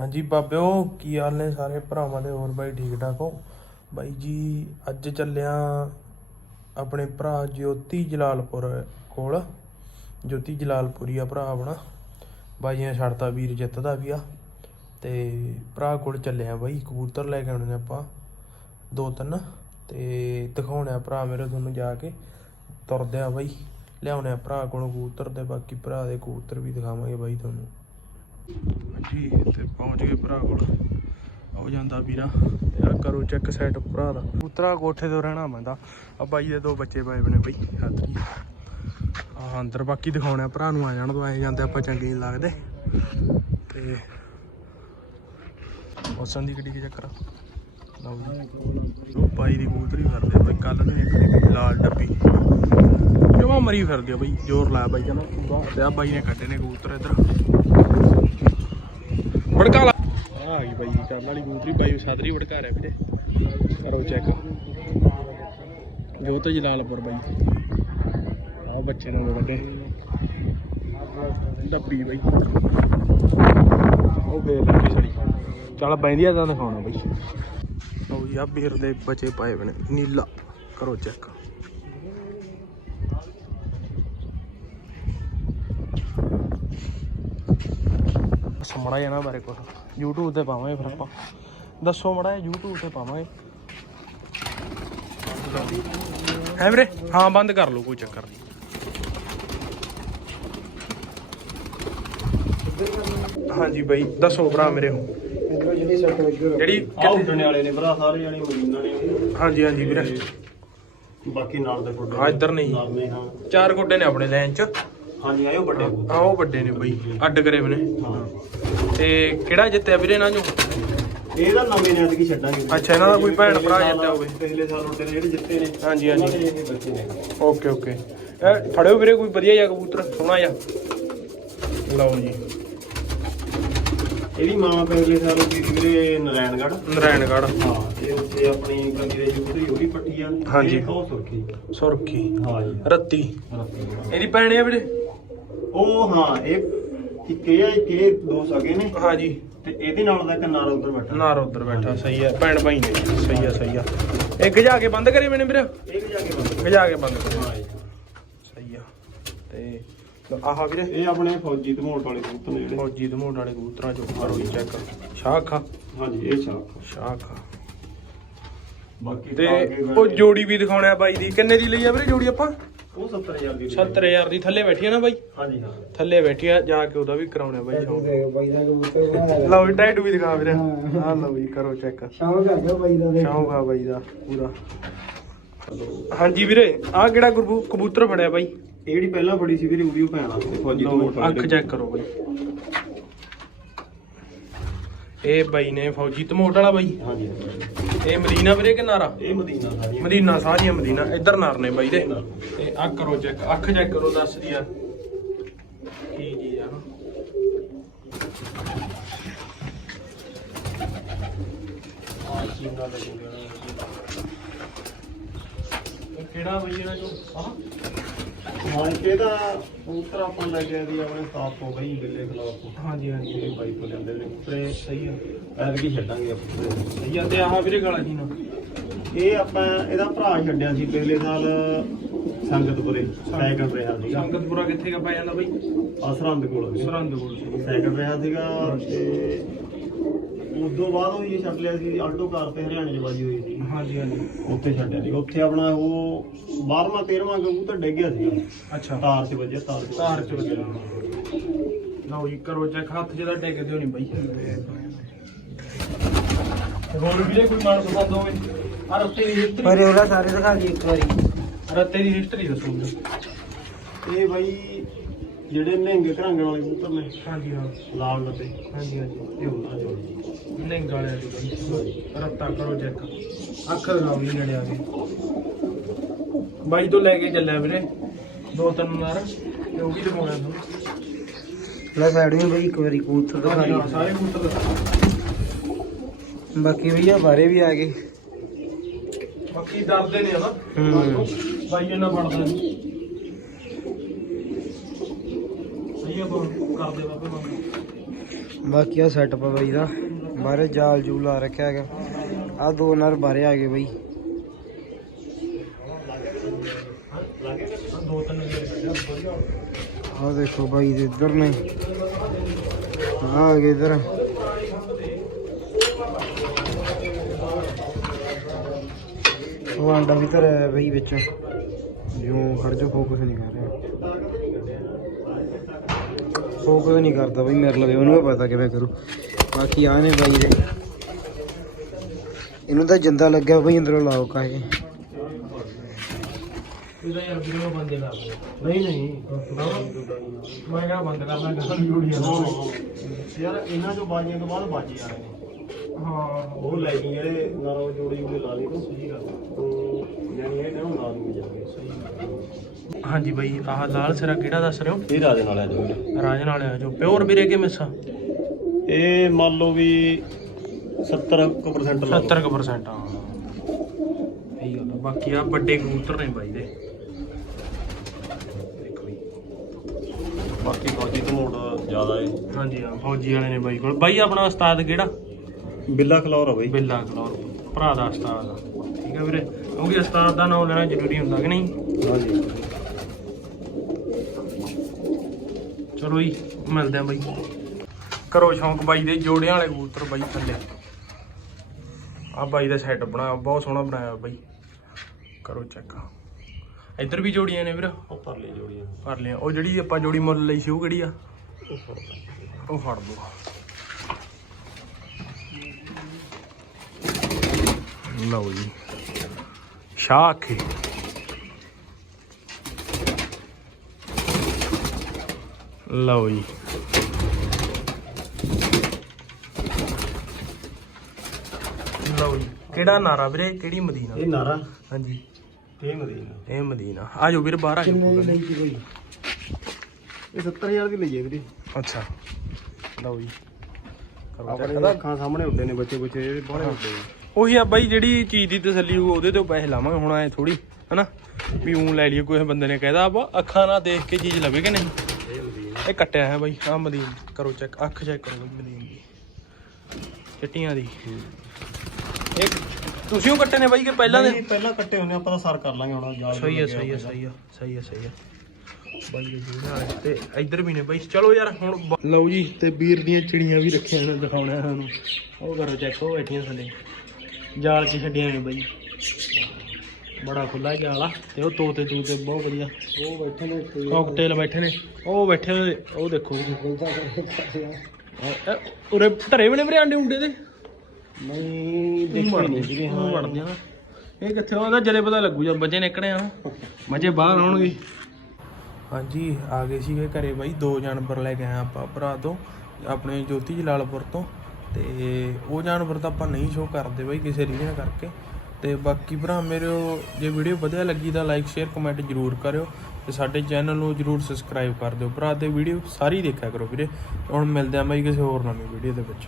ਹਾਂਜੀ ਬਾਬਿਓ ਕੀ ਹਾਲ ਨੇ ਸਾਰੇ ਭਰਾਵਾਂ ਦੇ? ਹੋਰ ਬਾਈ ਠੀਕ ਠਾਕ ਹੋ? ਬਾਈ ਜੀ, ਅੱਜ ਚੱਲਿਆ ਆਪਣੇ ਭਰਾ ਜੋਤੀ ਜਲਾਲਪੁਰ ਕੋਲ। ਜੋਤੀ ਜਲਾਲਪੁਰੀ ਆ ਭਰਾ ਆਪਣਾ। ਬਾਈਆਂ ਛੜਤਾ ਵੀਰ ਜਿੱਤਦਾ ਵੀ ਆ ਤੇ ਭਰਾ ਕੋਲ ਚੱਲਿਆ ਬਾਈ, ਕਬੂਤਰ ਲੈ ਕੇ ਆਉਣੇ ਨੇ ਆਪਾਂ। ਦੋ ਤਿੰਨ। ਤੇ ਦਿਖਾਉਣੇ ਆ ਭਰਾ ਮੇਰੇ ਤੁਹਾਨੂੰ ਜਾ ਕੇ। ਤੁਰਦੇ ਆ ਬਾਈ। ਲਿਆਉਣੇ ਆ ਭਰਾ ਕੋਲ ਕਬੂਤਰ ਤੇ ਬਾਕੀ ਭਰਾ ਦੇ ਕਬੂਤਰ ਵੀ ਦਿਖਾਵਾਂਗੇ ਬਾਈ ਤੁਹਾਨੂੰ। ਜੀ ਤੇ ਪਹੁੰਚ ਗਏ ਭਰਾ ਕੋਲ। ਆਉ ਜਾਂਦਾ ਵੀਰਾ। ਤੇ ਕਰੋ ਚੈੱਕ ਸੈਟ ਭਰਾ ਦਾ। ਕਬੂਤਰਾ ਕੋਠੇ ਤੋਂ ਰਹਿਣਾ ਪੈਂਦਾ। ਆ ਬਾਈ ਦੇ ਦੋ ਬੱਚੇ ਪਾਏ ਬਣੇ ਬਈ ਹਾਤਰੀ ਆ ਅੰਦਰ ਬਾਕੀ ਦਿਖਾਉਣੇ ਆ, ਭਰਾ ਨੂੰ ਆ ਜਾਣ ਤੋਂ ਆਏ ਜਾਂਦੇ ਆਪਾਂ ਚੰਗੇ ਨਹੀਂ ਲੱਗਦੇ। ਤੇ ਮੌਸਮ ਦੀ ਕਿੱਡੀ ਕੀ ਚੱਕਰ ਲਓ ਜੀ। ਉਹ ਬਾਈ ਦੀ ਕਬੂਤਰੀ ਫਿਰਦੇ ਆ ਬਈ ਕੱਲ ਨੂੰ ਇੱਕ ਦੀ ਲਾਲ ਡੱਬੀ। ਜਮਾ ਮਰੀ ਫਿਰਦੀ ਆ ਬਈ, ਜ਼ੋਰ ਲਾਇਆ ਬਾਈ ਜਮਾ। ਪੂਰਾ ਤੇ ਆ ਬਾਈ ਨੇ ਕੱਢੇ ਨੇ ਕਬੂਤਰ ਇੱਧਰ। ਵੜਕਾ ਲਾ। ਆ ਗਈ ਬਾਈ ਦੀ ਵਾਲੀ ਕਬੂਤਰੀ। ਬਾਈ ਸਾਦਰੀ ਵੜਕਾ ਰਿਹਾ ਵੀਰੇ। ਕਰੋ ਚੈੱਕ ਜੋਤ ਜਲਾਲਪੁਰ ਬਾਈ। ਆ ਬੱਚੇ ਨੂੰ ਵੱਡੇ। ਡੱਬੀ ਬਾਈ। ਉਹ ਫੇਰ ਲੱਗੀ ਸੜੀ ਚੱਲ ਬੈਂਦੀ ਆ, ਤਾਂ ਦਿਖਾਉਣਾ ਬਾਈ। ਲਓ ਜੀ ਆ ਬੀਰ ਦੇ ਬੱਚੇ ਪਾਏ ਬਣੇ ਨੀਲਾ। ਕਰੋ ਚੈੱਕ ਦੱਸੋ ਮੜਾ ਇਹਨਾਂ ਬਾਰੇ ਕੁਝ YouTube ਤੇ ਪਾਵਾਂਗੇ ਫਿਰ ਆਪਾਂ। ਦੱਸੋ ਮੜਾ YouTube ਤੇ ਪਾਵਾਂਗੇ। ਹੈ ਵੀਰੇ? ਹਾਂ ਬੰਦ ਕਰ ਲਓ ਕੋਈ ਚੱਕਰ ਨਹੀਂ। ਹਾਂਜੀ ਬਾਈ ਦੱਸੋ ਭਰਾ ਮੇਰੇ ਹੋ ਜਿਹੜੀ ਉੱਡਣੇ ਵਾਲੇ ਨੇ ਭਰਾ ਸਾਰੇ ਜਾਣੇ ਮਰੀਨਾਂ ਨੇ। ਹਾਂਜੀ ਹਾਂਜੀ ਵੀਰੇ। ਬਾਕੀ ਨਾਲ ਦੇ ਫੋਟੋ ਹਾਂ ਇੱਧਰ ਨਹੀਂ। ਚਾਰ ਗੋਡੇ ਨੇ ਆਪਣੇ ਲਾਈਨ ਚ। ਹਾਂਜੀ ਆਇਓ ਵੱਡੇ ਆ ਉਹ ਵੱਡੇ ਨੇ ਬਾਈ ਅੱਡ ਕਰੇ ਬਨੇ। ਤੇ ਕਿਹੜਾ ਜਿੱਤਿਆ ਵੀਰੇ ਇਹਨਾਂ ਚੋਂ? ਇਹਦਾ ਨਵੇਂ ਨੇ ਅਦਕੀ ਛੱਡਾਂਗੇ। ਅੱਛਾ, ਇਹਨਾਂ ਦਾ ਕੋਈ ਭੈਣ ਭਰਾ ਜਿੱਤਿਆ ਹੋਵੇ। ਪਿਛਲੇ ਸਾਲ ਉੱਡੇ ਨੇ ਜਿਹੜੇ ਜਿੱਤੇ ਨੇ ਹਾਂਜੀ, ਹਾਂਜੀ। ਉਹਨਾਂ ਦੇ ਇਹ ਬੱਚੇ ਨੇ। Okay okay. ਇਹ ਫੜਿਓ ਵੀਰੇ ਕੋਈ ਵਧੀਆ ਜਿਹਾ ਕਬੂਤਰ ਸੋਹਣਾ ਜਿਹਾ। ਲਓ ਜੀ। ਇਹਦੀ ਮਾਂ ਪਿਛਲੇ ਸਾਲ ਉੱਡੀ ਸੀ ਵੀਰੇ ਨਾਰਾਇਣਗੜ੍ਹ ਨਰਾਇਣਗੜ੍ਹ ਹਾਂ ਇਹ ਉੱਥੇ ਆਪਣੀ ਕੰਦੀ ਦੇ ਜੁਗਰੀ ਉਹ ਵੀ ਪੱਟੀ ਆ। ਹਾਂਜੀ। ਇਹ ਉਹ ਸੁਰਖੀ। ਸੁਰਖੀ। ਹਾਂ ਜੀ। ਰੱਤੀ। ਇਹਦੀ ਭੈਣ ਆ ਵੀਰੇ? ਉਹ ਹਾਂ ਇਹ ਇਹ ਆ, ਇਹ ਦੋ ਸਗੇ ਨੇ। ਹਾਂਜੀ। ਤੇ ਇਹਦੇ ਨਾਲ ਦਾ ਇੱਕ ਨਾਰ ਉੱਧਰ ਬੈਠਾ। ਨਾਰ ਉੱਧਰ ਬੈਠਾ ਸਹੀ ਹੈ ਭੈਣ ਭਾਈ ਨੇ ਸਹੀ ਹੈ ਸਹੀ ਹੈ ਇੱਕ ਜਾ ਕੇ ਬੰਦ ਕਰੇ ਮੈਨੇ ਵੀਰੇ। ਇਹ ਵੀ ਜਾ ਕੇ ਬੰਦ ਗਜਾ ਕੇ ਬੰਦ ਕਰੇ। ਹਾਂ ਜੀ ਸਹੀ ਆ। ਤੇ ਆਹ ਵੀਰੇ। ਇਹ ਆਪਣੇ ਫੌਜੀ ਧਮੋਟ ਵਾਲੇ ਕਬੂਤਰ ਨੇ ਜਿਹੜੇ। ਫੌਜੀ ਧਮੋੜ ਵਾਲੇ ਕਬੂਤਰਾਂ ਚੋਂ ਕਰੋ ਜੀ ਚੈੱਕ ਸ਼ਾਖ ਹਾਂਜੀ ਇਹ ਸ਼ਾਖ ਸ਼ਾਖ ਬਾਕੀ ਤੇ ਉਹ ਜੋੜੀ ਵੀ ਦਿਖਾਉਣੇ ਬਾਈ ਦੀ। ਕਿੰਨੇ ਦੀ ਲਈ ਆ ਵੀਰੇ ਜੋੜੀ ਆਪਾਂ? ਉਹ 70000 ਦੀ 70000 ਦੀ ਥੱਲੇ ਬੈਠੀ ਆ ਨਾ ਬਾਈ? ਹਾਂਜੀ ਹਾਂ। ਥੱਲੇ ਬੈਠੀ ਆ ਜਾ ਕੇ ਉਹਦਾ ਵੀ ਕਰਾਉਣੇ ਆ ਬਾਈ ਸ਼ੌਂਕ ਬਾਈ ਦਾ ਕਬੂਤਰ ਬਣਾ ਲਓ ਜੀ ਟੈਟੂ ਵੀ ਦਿਖਾ ਵੀਰੇ। ਆਹ ਲਓ ਜੀ ਕਰੋ ਚੈੱਕ। ਬਾਈ ਦਾ ਸ਼ੌਂਕ ਆ ਬਾਈ ਦਾ ਪੂਰਾ। ਹਾਂਜੀ ਵੀਰੇ ਆਹ ਕਿਹੜਾ ਕਬੂ- ਕਬੂਤਰ ਫੜਿਆ ਬਾਈ? ਇਹ ਜਿਹੜੀ ਪਹਿਲਾਂ ਫੜੀ ਸੀ ਵੀਰੇ ਉਹ ਭੈਣਾ ਫੌਜੀ ਲਓ, ਅੱਖ ਚੈੱਕ ਕਰੋ ਬਾਈ। ਇਹ ਬਾਈ ਨੇ ਫੌਜੀ ਧਮੋਟ ਵਾਲਾ ਬਾਈ। ਹਾਂਜੀ। ਇਹ ਮਦੀਨਾ ਵੀਰੇ ਕਿ ਨਾਰਾ? ਇਹ ਮਦੀਨਾ ਸਾਰੀ ਮਦੀਨਾ ਸਾਰੀਆਂ ਮਦੀਨਾ ਇੱਧਰ ਨਾਰ ਨੇ ਬਾਈ ਦੇ। ਤੇ ਆ ਕਰੋ ਚੈੱਕ ਅੱਖ ਚੈੱਕ ਕਰੋ ਦੱਸਦੀ ਆ ਕੀ ਚੀਜ਼ ਆ ਕਿਹੜਾ ਬਾਈ ਇਹਨਾਂ ਚੋਂ ਆਹ? ਹਾਂ। ਇੱਕ ਇਹਦਾ ਕਬੂਤਰ ਆਪਾਂ ਲੈ ਕੇ ਆਏ ਸੀ ਆਪਣੇ ਸਟਾਫ ਤੋਂ ਬਈ ਬਿੱਲੇ ਖਿਲਾਫ ਹਾਂਜੀ ਹਾਂਜੀ। ਇਹ ਬਾਈ ਤੋਂ ਲੈਂਦੇ ਨੇ ਤੇ ਸਹੀ ਆ। ਐਤਕੀ ਛੱਡਾਂਗੇ ਆਪਾਂ। ਸਹੀ ਆ। ਤੇ ਆਹ ਵੀਰੇ ਗਾਲਾ ਜੀ ਨਾ? ਇਹ ਆਪਾਂ ਇਹਦਾ ਭਰਾ ਛੱਡਿਆ ਸੀ ਪਿਛਲੇ ਸਾਲ ਸੰਗਤਪੁਰੇ ਸਾਈਕਲ ਰਿਹਾ ਸੀਗਾ। ਸੰਗਤਪੁਰਾ ਕਿੱਥੇ ਕਾ ਪੈ ਜਾਂਦਾ ਬਾਈ? ਕੋਲ ਸਰਹੰਦ ਕੋਲ ਰਿਹਾ ਸੀਗਾ ਤੇ ਉਦੋਂ ਬਾਅਦ ਉਹ ਇਹ ਛੱਡ ਲਿਆ ਸੀ। ਆਲਟੋ ਕਾਰ ਤੇ ਹਰਿਆਣੇ 'ਚ ਬਾਜੀ ਹੋਈ ਸੀ। ਹਾਂਜੀ ਹਾਂਜੀ। ਉੱਥੇ ਛੱਡਿਆ ਸੀ ਉੱਥੇ ਆਪਣਾ ਉਹ 12ਵਾਂ 13ਵਾਂ ਕਬੂਤਰ ਡਿੱਗ ਗਿਆ ਸੀ ਅੱਛਾ। ਤਾਰ 'ਚ ਵੱਜਿਆ ਤਾਰ 'ਚ ਤਾਰ ਚ ਵੱਜਿਆ। ਲਓ ਜੀ ਕਰੋ ਚੈੱਕ ਹੱਥ ਜਿਹਦਾ ਟੇਕਦੇ ਹੋਣੀ ਬਾਈ। ਹੋਰ ਵੀਰੇ ਕੋਈ ਮਾਨ ਪਸੰਦ ਹੋਵੇ ਆ ਰੱਤੇ ਦੀ ਹਿਸਟਰੀ ਪਰ ਉਹਦਾ ਸਾਰੇ ਦਿਖਾ ਦੀ ਇੱਕ ਵਾਰੀ। ਰੱਤੇ ਦੀ ਹਿਸਟਰੀ ਦੱਸੋ। ਇਹ ਬਾਈ ਜਿਹੜੇ ਨਿਹੰਗ ਘਰਾਂਗਣ ਵਾਲੇ ਕਬੂਤਰ ਨੇ। ਹਾਂਜੀ ਹਾਂ। ਲਾਲ ਲੱਤੇ। ਹਾਂਜੀ ਹਾਂਜੀ। ਇਹ ਉਹਨਾਂ ਜੋੜੀ ਨਹੀਂ ਗਾਲਿਆ ਦੀ ਬਾਈ ਰੱਤਾ ਕਰੋ ਚੈੱਕ। ਅੱਖ ਦਿਖਾਓ ਜੀ ਨੇੜੇ ਆ ਕੇ ਬਾਈ ਤੋਂ ਲੈ ਕੇ ਚੱਲਿਆ ਵੀਰੇ। ਦੋ ਤਿੰਨ ਨਾਰ ਤੇ ਉਹ ਵੀ ਦਿਖਾਉਣਾ ਤੁਹਾਨੂੰ। ਲੈ ਸਾਈਡ ਵੀ ਬਾਈ ਇੱਕ ਵਾਰੀ ਕਬੂਤਰ ਦਿਖਾ ਦੀ ਸਾਰੇ ਦਿਖਾਓ ਬਾਕੀ ਭਈਆ ਬਾਰੇ ਵੀ ਆ ਗਏ। ਬਾਕੀ ਡਰਦੇ ਨੇ ਹਨਾ। ਬਾਈ ਇਹਨਾਂ ਫੜਦਾ ਨਹੀਂ। ਸਹੀ ਆ ਕਰਦੇ ਬਾਬੇ ਬਾਕੀ ਆ ਸੈਟਅਪ ਬਾਈ ਦਾ। ਬਾਹਰੇ ਜਾਲ ਜੂਲ ਲਾ ਰੱਖਿਆ ਹੈਗਾ। ਆ ਦੋ ਨਰ ਬਾਹਰੇ ਆ ਗਏ ਬਾਈ। ਦੋ ਆ ਦੇਖੋ ਬਾਈ ਦੇ ਇੱਧਰ ਨੇ। ਆ ਗਏ ਇੱਧਰ। ਉਹ ਆਂਡਾ ਵੀ ਧਰਿਆ ਹੈ ਬਾਈ ਵਿੱਚ। ਜਿਉਂ ਖੜ ਜਾ ਫੋਕਸ ਨਹੀਂ ਕਰ ਰਿਹਾ। ਫੋਕਸ ਨਹੀਂ ਕਰਦਾ ਬਾਈ, ਮੇਰੇ ਲਵੇ ਉਹਨੂੰ ਪਤਾ ਕਿਵੇਂ ਕਰੂ। ਬਾਕੀ ਆ ਨੇ ਬਾਈ ਦੇ। ਇਹਨੂੰ ਤਾਂ ਜਿੰਦਾ ਲੱਗਿਆ ਬਾਈ ਅੰਦਰੋਂ ਲਾਓ ਕਾਹੇ ਇਹਦਾ ਯਾਰ ਵੀਡੀਓ ਬੰਦੇ ਕਰ ਦੇ। ਨਹੀਂ ਨਹੀਂ ਮੈਂ ਕਿਹਾ ਬੰਦ ਕਰਨਾ ਗੱਲ ਜੁੜੀ ਯਾਰ ਇਹਨਾਂ ਚੋਂ ਬਾਜੀਆਂ ਤੋਂ ਬਾਅਦ ਬਾਜੀ ਆ ਰਹੇ ਨੇ ਹਾਂ। ਉਹ ਲੈ ਗਏ ਜਿਹੜੇ ਨਰੋ ਜੋੜੀ ਉਹਦੇ ਲਾ ਲਈ ਤੋਂ ਸਹੀ ਗੱਲ। ਤੋਂ ਯਾਨੀ ਇਹ ਇਹਨੂੰ ਲਾ ਦੂੰਗੇ ਜਾ ਕੇ। ਸਹੀ ਹਾਂਜੀ ਬਾਈ ਆਹ ਲਾਲ ਸਿਰਾ ਕਿਹੜਾ ਦੱਸ ਰਹੇ ਹੋ? ਇਹ ਰਾਜਨ ਵਾਲਿਆ ਜੋ ਰਾਜਨ ਵਾਲਿਆ ਜੋ ਪਿਓਰ ਵੀਰੇ ਕੇ ਮਿਸਾ ਇਹ ਮੰਨ ਲਓ ਵੀ 70% ਲਾ 70% ਹਾਂ। ਇਹੀ ਗੱਲ ਆ। ਬਾਕੀ ਆ ਵੱਡੇ ਕਬੂਤਰ ਨੇ ਬਾਈ ਦੇ। ਦੇਖੋ ਜੀ ਬਾਕੀ ਫੌਜੀ ਤੋਂ ਮੋੜ ਜ਼ਿਆਦਾ ਹੈ ਹਾਂਜੀ ਹਾਂ ਫੌਜੀ ਵਾਲੇ ਨੇ ਬਾਈ ਕੋਲ। ਬਾਈ ਆਪਣਾ ਉਸਤਾਦ ਕਿਹੜਾ? ਬਿੱਲਾ ਖਲੌਰ ਆ ਬਈ। ਬਿੱਲਾ ਕਲੌਰ ਭਰਾ ਦਾ ਉਸਤਾਦ ਆ। ਠੀਕ ਹੈ ਵੀਰੇ। ਕਿਉਂਕਿ ਉਸਤਾਦ ਦਾ ਨਾਮ ਲੈਣਾ ਜ਼ਰੂਰੀ ਹੁੰਦਾ ਕਿ ਨਹੀਂ? ਹਾਂਜੀ। ਚਲੋ ਜੀ ਮਿਲਦੇ ਆ ਬਾਈ। ਕਰੋ ਸ਼ੌਂਕ ਬਾਈ ਦੇ ਜੋੜਿਆਂ ਵਾਲੇ ਕਬੂਤਰ ਬਾਈ ਥੱਲੇ। ਆ ਬਾਈ ਦਾ ਸੈੱਟ ਬਣਾਇਆ ਬਹੁਤ ਸੋਹਣਾ ਬਣਾਇਆ ਬਾਈ। ਕਰੋ ਚੈੱਕ ਇੱਧਰ ਵੀ ਜੋੜੀਆਂ ਨੇ ਵੀਰ। ਉਹ ਪਰ ਲਈ ਜੋੜੀਆਂ ਭਰ ਲਿਆ ਉਹ ਜਿਹੜੀ ਆਪਾਂ ਜੋੜੀ ਮੁੱਲ ਲਈ ਸੀ ਉਹ ਕਿਹੜੀ ਆ? ਉਹ ਫੜ ਦੋ ਲਓ। ਜੀ। ਸ਼ਾਖੇ ਲਓ ਜੀ ਲਓ ਜੀ ਕਿਹੜਾ ਨਾਰਾ ਵੀਰੇ? ਕਿਹੜੀ ਮਦੀਨਾ? ਇਹ ਨਾਰਾ। ਹਾਂਜੀ। ਤੇ ਮਦੀਨਾ। ਇਹ ਮਦੀਨਾ। ਆ ਜਾਓ ਵੀਰ ਬਾਹਰ ਆ ਜਾਓ। ਇਹ 70000 ਦੀ ਲਈ ਹੈ ਵੀਰੇ। ਅੱਛਾ। ਲਓ ਜੀ। ਕਰੋ ਆਪਣੇ check। ਅੱਖਾਂ ਸਾਹਮਣੇ ਉੱਡੇ ਨੇ ਬੱਚੇ ਬੱਚੇ ਇਹ ਬੜੇ ਉੱਡੇ ਨੇ। ਉਹੀ ਆ ਬਾਈ ਜਿਹੜੀ ਚੀਜ਼ ਦੀ ਤਸੱਲੀ ਹੋਊ ਉਹਦੇ ਤੋਂ ਪੈਸੇ ਲਾਵਾਂਗੇ ਹੁਣ ਐ ਥੋੜੀ ਹਨਾ? ਵੀ ਉਂ ਲੈ ਲਈਏ ਕੋਈ ਬੰਦੇ ਨੇ ਕਹਿਦਾ ਆ ਅੱਖਾਂ ਨਾਲ ਦੇਖ ਕੇ ਚੀਜ਼ ਲਵੇ ਕਿ ਨਹੀਂ? ਇਹ ਕੱਟਿਆ ਹੈ ਬਾਈ ਆ ਮਦੀਨ। ਕਰੋ ਚੈੱਕ ਅੱਖ ਚੈੱਕ ਕਰੋ ਬਾਈ ਮਦੀਨ ਦੀ। ਚਿੱਟੀਆਂ ਦੀ। ਇਹ ਤੁਸੀਂ ਉਹ ਕੱਟੇ ਨੇ ਬਾਈ ਕਿ ਪਹਿਲਾਂ ਦੇ? ਨਹੀਂ, ਪਹਿਲਾਂ ਕੱਟੇ ਹੁੰਦੇ ਆਪਾਂ ਤਾਂ ਸਰ ਕਰ ਲਾਂਗੇ ਹੁਣ ਜਾਲ ਸਹੀ ਹੈ ਸਹੀ ਹੈ ਸਹੀ ਹੈ ਸਹੀ ਹੈ ਸਹੀ ਹੈ। ਬਾਈ ਤੇ ਇੱਧਰ ਵੀ ਨੇ ਬਾਈ। ਚਲੋ ਯਾਰ ਹੁਣ ਬ- ਲਓ ਜੀ ਤੇ ਵੀਰ ਦੀਆਂ ਚਿੜੀਆਂ ਵੀ ਰੱਖੀਆਂ ਨੇ ਦਿਖਾਉਣਾ ਤੁਹਾਨੂੰ। ਉਹ ਕਰੋ ਚੈੱਕ ਉਹ ਬੈਠੀਆਂ ਥੱਲੇ। ਜਾਲ 'ਚ ਛੱਡੀਆਂ ਨੇ ਬਾਈ। ਬੜਾ ਖੁੱਲਾ ਜਾਲ ਆ ਤੇ ਉਹ ਤੋਤੇ ਤੂਤੇ ਬਹੁਤ ਵਧੀਆ। ਉਹ ਬੈਠੇ ਨੇ ਕਾਕਟੇਲ ਬੈਠੇ ਨੇ। ਉਹ ਬੈਠੇ ਨੇ ਉਹ ਦੇਖੋ। ਆ ਇਹ ਉਰੇ ਧਰੇ ਵੀ ਨੇ ਵੀਰੇ ਆਂਡੇ ਉਂਡੇ ਦੇ? ਨਹੀਂ ਦੇਖੇ ਦੇਖੇ ਨਹੀਂ ਨਹੀਂ ਸੀਗੇ ਹਾਂ। ਵੜਦੇ ਆ ਇਹ ਕਿੱਥੇ ਉਹਦਾ ਜਲੇ ਪਤਾ ਲੱਗੂ ਜਦ ਬੱਚੇ ਨਿਕਲੇ ਆ ਮਜੇ ਬਾਹਰ ਆਉਣਗੇ। ਹਾਂਜੀ ਆ ਗਏ ਸੀਗੇ ਘਰੇ ਬਾਈ ਦੋ ਜਾਨਵਰ ਲੈ ਕੇ ਆਏ ਆਪਾਂ ਭਰਾ ਤੋਂ ਆਪਣੇ ਜੋਤੀ ਜਲਾਲਪੁਰ ਤੋਂ। ਤੇ ਉਹ ਜਾਨਵਰ ਤਾਂ ਆਪਾਂ ਨਹੀਂ ਸ਼ੋਅ ਕਰਦੇ ਬਾਈ ਕਿਸੇ ਰੀਜ਼ਨ ਕਰਕੇ। ਤੇ ਬਾਕੀ ਭਰਾ ਮੇਰੇ ਜੇ ਵੀਡੀਓ ਵਧੀਆ ਲੱਗੀ ਤਾਂ ਲਾਈਕ ਸ਼ੇਅਰ ਕਮੈਂਟ ਜਰੂਰ ਕਰਿਓ। ਤੇ ਸਾਡੇ ਚੈਨਲ ਨੂੰ ਜਰੂਰ ਸਬਸਕ੍ਰਾਈਬ ਕਰ ਦਿਓ। ਭਰਾ ਤੇ ਵੀਡੀਓ ਸਾਰੀ ਦੇਖਿਆ ਕਰੋ ਵੀਰੇ। ਹੁਣ ਮਿਲਦੇ ਆਂ ਬਾਈ ਕਿਸੇ ਹੋਰ ਨਵੀਂ ਵੀਡੀਓ ਦੇ ਵਿੱਚ।